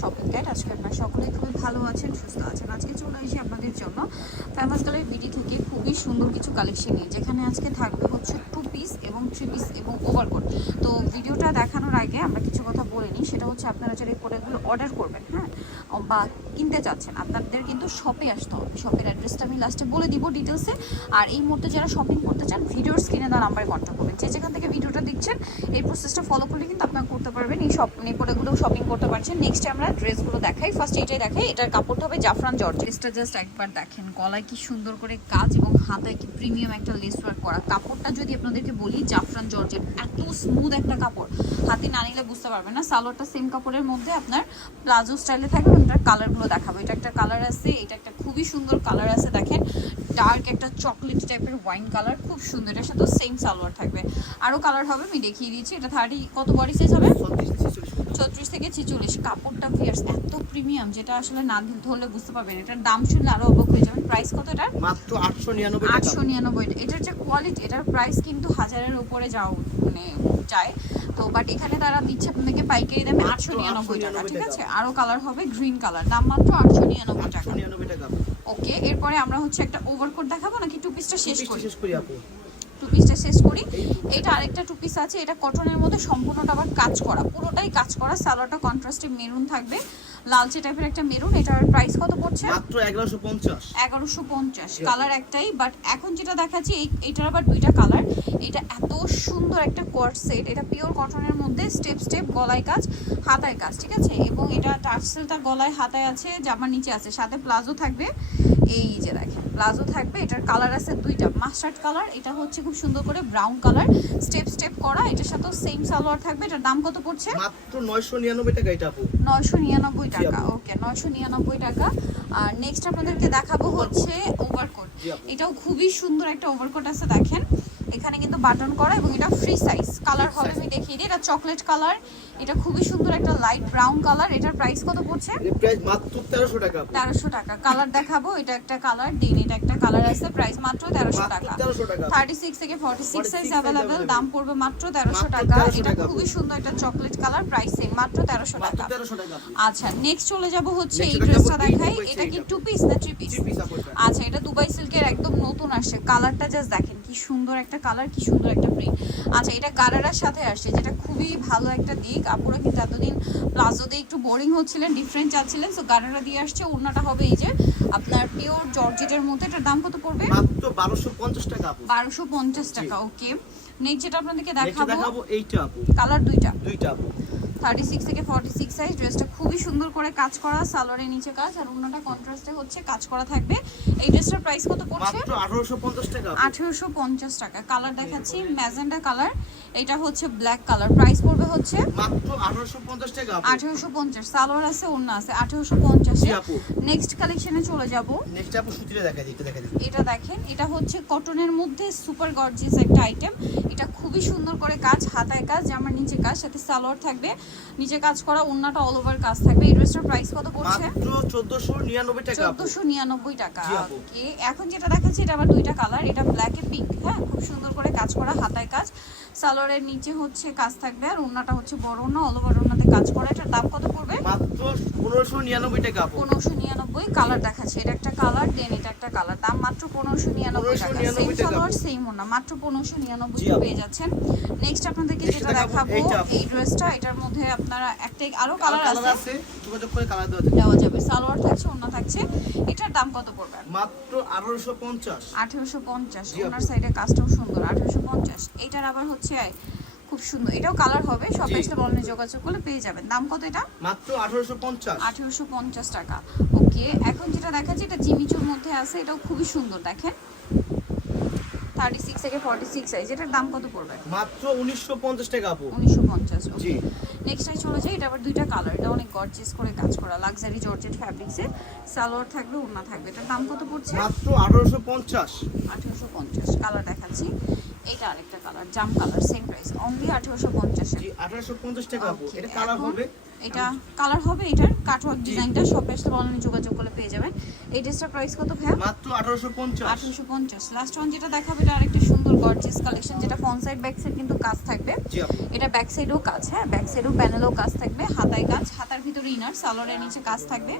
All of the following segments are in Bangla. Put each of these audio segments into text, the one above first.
শপিং গাইড আজকে আপনারা সকলেই খুবই ভালো আছেন, সুস্থ আছেন। আজকে চলে এসে আপনাদের জন্য। ফেমাস গালের বিডি থেকে খুবই সুন্দর কিছু কালেকশন নিয়ে, যেখানে আজকে থাকবে হচ্ছে টু এবং থ্রি পিস এবং ওভারকোট তো ভিডিওটা দেখানোর আগে আমরা কিছু কথা বলে নিই। সেটা হচ্ছে আপনারা যারা এই প্রোডাক্টগুলো অর্ডার করবেন হ্যাঁ বা কিনতে চাচ্ছেন, আপনাদের কিন্তু শপে আসতে হবে। শপের অ্যাড্রেসটা আমি লাস্টে বলে দিব ডিটেলসে আর এই মুহূর্তে যারা শপিং করতে চান ভিডিওর স্ক্রিনে দেওয়া নাম্বারে কন্ট্যাক্ট করবেন। যে যেখান থেকে ভিডিওটা দেখছেন, এই প্রসেসটা ফলো করলে কিন্তু আপনারা করতে পারবেন। এই শপ এই প্রোডাক্টগুলো শপিং করতে পারছেন। নেক্সটে আমরা ড্রেসগুলো দেখাই। ফার্স্ট এটাই দেখাই। এটার কাপড়টা হবে জাফরান জর্জ ড্রেসটা জাস্ট একবার দেখেন। গলায় কি সুন্দর করে কাজ এবং হাতায় কি প্রিমিয়াম একটা লেস ওয়ার্ক করা। কাপড়টা যদি আপনাদেরকে বলি জাফরান জর্জের এত স্মুথ একটা কাপড়। হাতে না নিলে বুঝতে পারবে না। সালোয়ারটা সেম কাপড়ের মধ্যে আপনার প্লাজো স্টাইলে থাকবে এটার কালারগুলো দেখাবো। এটা একটা কালার আছে, এটা একটা খুবই সুন্দর কালার আছে দেখেন। ডার্ক একটা চকলেট টাইপের ওয়াইন কালার খুব সুন্দর। এটার সাথে সেম সালোয়ার থাকবে। আরও কালার হবে আমি দেখিয়ে দিচ্ছি। এটা থার্টি কত বডি সাইজ হবে? ছত্রিশ থেকে ছেচল্লিশ কাপড়টা ফিয়ার্স এত প্রিমিয়াম যেটা আসলে না ধরলে বুঝতে পারবেন। এটার দাম শুনলে আরও অবাক হয়ে যাবেন। প্রাইস কত এটার? মাত্র আটশো নিরানব্বই আটশো নিরানব্বই। এটার যে কোয়ালিটি এটার প্রাইস কিন্তু হাজারের উপরে যাও মানে যায়। বাট এখানে তারা দিচ্ছে আপনাদেরকে পাইকারি দামে আটশো নিরানব্বই টাকা ঠিক আছে? আরও কালার হবে গ্রিন কালার দাম মাত্র আটশো নিরানব্বই টাকা। আটশো নিরানব্বই টাকা। ওকে এরপরে আমরা হচ্ছে একটা ওভারকোট দেখাবো নাকি টু পিসটা শেষ করি? শেষ করি আপু। টু পিসটা শেষ করি। এটা আরেকটা টু পিস আছে এটা কটনের মধ্যে সম্পূর্ণটা আবার কাজ করা পুরোটাই কাজ করা সালোয়ারটা কন্ট্রাস্টে মেরুন থাকবে। লালচে টাইপের একটা মেরুন এটার প্রাইস কত পড়ছে? মাত্র এগারোশো পঞ্চাশ। এগারোশো পঞ্চাশ কালার একটাই বাট এখন যেটা দেখাচ্ছি এটার আবার দুইটা কালার এটা এত সুন্দর একটা কোয়ার্ড সেট এটা পিওর কটনের মধ্যে স্টেপ স্টেপ গলায় কাজ হাতায় কাজ ঠিক আছে? এবং এটা টার্সেলটা গলায় হাতায় আছে জামার নিচে আছে সাথে প্লাজো থাকবে। এই যে দেখেন প্লাজো থাকবে এটার কালার আছে দুইটা মাস্টার্ড কালার এটা হচ্ছে খুব সুন্দর করে ব্রাউন কালার স্টেপ স্টেপ করা এটার সাথেও সেম সালোয়ার থাকবে এটার দাম কত পড়ছে? মাত্র নয়শো নিরানব্বই টাকা এটা আপু। নয়শো নিরানব্বই টাকা ওকে নয়শো নিরানব্বই টাকা। আর নেক্সট আপনাদেরকে দেখাবো হচ্ছে ওভারকোট এটাও খুবই সুন্দর একটা ওভারকোট আছে দেখেন। এখানে কিন্তু বাটন করা এবং এটা ফ্রি সাইজ কালার হবে আমি দেখিয়ে দিই এটা চকলেট কালার এটা খুবই সুন্দর একটা লাইট ব্রাউন কালার এটার প্রাইস কত পড়ছে? এর প্রাইস মাত্র তেরোশো টাকা আপু তেরোশো টাকা। কালার দেখাবো এটা একটা কালার দেন এটা একটা কালার আছে প্রাইস মাত্র তেরোশো মাত্র টাকা। তেরোশো টাকা থার্টি সিক্স থেকে ফর্টি সিক্স 46 সাইজ অ্যাভেলেবেল দাম পড়বে মাত্র তেরোশো মাত্র টাকা। এটা খুবই সুন্দর একটা চকলেট কালার প্রাইস সেম মাত্র তেরোশো মাত্র টাকা। তেরোশো টাকা। আচ্ছা নেক্সট চলে যাব হচ্ছে এই ড্রেসটা দেখাই। এটা কি টু পিস না থ্রি পিস থ্রি পিস আপু এটা। আচ্ছা এটা দুবাই সিল্কের একদম নতুন আসছে কালারটা জাস্ট দেখেন কি সুন্দর একটা কালার কি সুন্দর একটা প্রিন্ট আচ্ছা এটা গারারার সাথে আসছে যেটা খুবই ভালো একটা দিক। আপুরা কিন্তু এতদিন প্লাজো দিয়ে একটু বোরিং হচ্ছিলেন ডিফারেন্ট চাচ্ছিলেন সো গারারা দিয়ে আসছে ওড়নাটা হবে এই যে আপনার পিওর জর্জেটের মধ্যে। এটার দাম কত পড়বে? মাত্র বারোশো পঞ্চাশ টাকা আপু। বারোশো পঞ্চাশ টাকা ওকে নেক্সট যেটা আপনাদেরকে দেখাবো দেখাবো এইটা আপু। কালার দুইটা। দুইটা আপু। থার্টি সিক্স থেকে ফর্টি সিক্স সাইজ ড্রেসটা খুবই সুন্দর করে কাজ করা সালোয়ারের নিচে কাজ আর অন্যটা কন্ট্রাস্টে হচ্ছে কাজ করা থাকবে। এই ড্রেসটার প্রাইস কত পড়ছে? মাত্র আঠারোশো পঞ্চাশ টাকা। কালার দেখাচ্ছি ম্যাজেন্ডা কালার এটা হচ্ছে ব্ল্যাক কালার প্রাইস পড়বে হচ্ছে মাত্র আঠারোশো পঞ্চাশ সালোয়ার আছে অন্য আছে আঠেরোশো পঞ্চাশে নেক্সট কালেকশনে চলে যাব। এটা দেখেন এটা হচ্ছে কটনের মধ্যে সুপার গর্জিয়াস একটা আইটেম এটা খুবই সুন্দর করে কাজ হাতায় কাজ জামার নিচে কাজ সাথে সালোয়ার থাকবে। নিচে কাজ করা অন্যটা অল ওভার কাজ থাকবে। এই ড্রেসটার প্রাইস কত পড়ছে? মাত্র চোদ্দশো নিরানব্বই টাকা আপু। চোদ্দশো নিরানব্বই টাকা। ওকে এখন যেটা দেখাচ্ছি এটা আবার দুইটা কালার এটা ব্ল্যাক এ পিঙ্ক হ্যাঁ? খুব সুন্দর করে কাজ করা হাতায় কাজ। সালোয়ারের নিচে হচ্ছে কাজ থাকবে আর ওন্নাটা হচ্ছে বড় ওন্না অল ওভার ওন্নাতে কাজ করা। এটার দাম কত পড়বে? মাত্র পনেরোশো নিরানব্বই টাকা আপু পনেরোশো নিরানব্বই কালার দেখাচ্ছে। এটা একটা কালার দেন এটা একটা কালার। দাম মাত্র পনেরোশো নিরানব্বই টাকা। সেম সালোয়ার সেম ওনা মাত্র পনেরোশো নিরানব্বই পেয়ে যাচ্ছেন। নেক্সট আপনাদেরকে যেটা দেখাবো। এই ড্রেসটা এটার মধ্যে আপনারা একটাই আরও কালার কালার আছে। যোগাযোগ করে কালার দেওয়া যাবে। দেওয়া যাবে। সালোয়ার থাকছে ওন্না থাকছে। এটার দাম কত পড়বে? মাত্র আঠারোশো পঞ্চাশ। আঠেরোশো পঞ্চাশ। জি আপু। ওনার সাইডে কাজটাও সুন্দর। আঠেরোশো পঞ্চাশ। এটার আবার হচ্ছে খুব সুন্দর। এটাও কালার হবে সব। এসে বলনে যোগাযোগ করলে পেয়ে যাবেন। দাম কত এটা? মাত্র আঠারোশো পঞ্চাশ। আঠেরোশো পঞ্চাশ টাকা। ওকে এখন যেটা দেখাচ্ছে এটা জিমিচুর মধ্যে আছে এটাও খুবই সুন্দর দেখেন। থার্টি সিক্স থেকে ফর্টি সিক্স সাইজ এটার দাম কত পড়বে? মাত্র উনিশশো পঞ্চাশ টাকা আপু। উনিশশো পঞ্চাশ জি। নেক্সট টাইম চলে যাই এটা আবার দুইটা কালার এটা অনেক গর্জিয়াস করে কাজ করা লাক্সারি জর্জেট ফ্যাব্রিক্সে সালোয়ার থাকবে ওড়না থাকবে এটার দাম কত পড়ছে? মাত্র আঠারোশো পঞ্চাশ। আঠেরোশো পঞ্চাশ কালার দেখাচ্ছি। এটা আরেকটা কালার জাম কালার সেম প্রাইস অনলি আঠেরোশো পঞ্চাশে জি আঠারোশো পঞ্চাশ টাকা আপু। এটা কালার হবে? এটা কালার হবে এটার কাটওয়ার্ক ডিজাইনটা আসলে অনলাইনে যোগাযোগ করলে পেয়ে যাবেন। এই ড্রেসটার প্রাইস কত ভাইয়া? মাত্র আঠারোশো পঞ্চাশ। আঠারোশো পঞ্চাশ। লাস্ট ওয়ান যেটা দেখাবে এটা আরেকটা সুন্দর গর্জিয়াস কালেকশন যেটা ফ্রন্ট সাইড ব্যাক সাইড কিন্তু কাজ থাকবে। জি আপু। এটা ব্যাক সাইডেও কাজ হ্যাঁ? ব্যাক সাইডেও প্যানেলও কাজ থাকবে হাতায় কাজ ভিতরে করে সালোয়ারের নিচে কাজ থাকবে।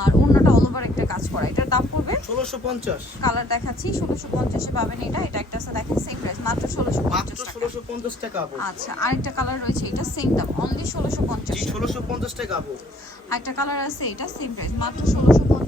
আর অন্যটা অল ওভার একটা কাজ করা। এটার দাম পড়বে? 1650 কালার দেখাচ্ছি 1650 এ পাবেন এটা। এটা একটা আছে দেখেন সেম প্রাইস মাত্র 1650 মাত্র 1650 টাকা আপু আচ্ছা আরেকটা কালার রয়েছে এটা সেম দাম অনলি 1650 জি 1650 টাকা আপু আরেকটা কালার আছে এটা সেম প্রাইস মাত্র 1650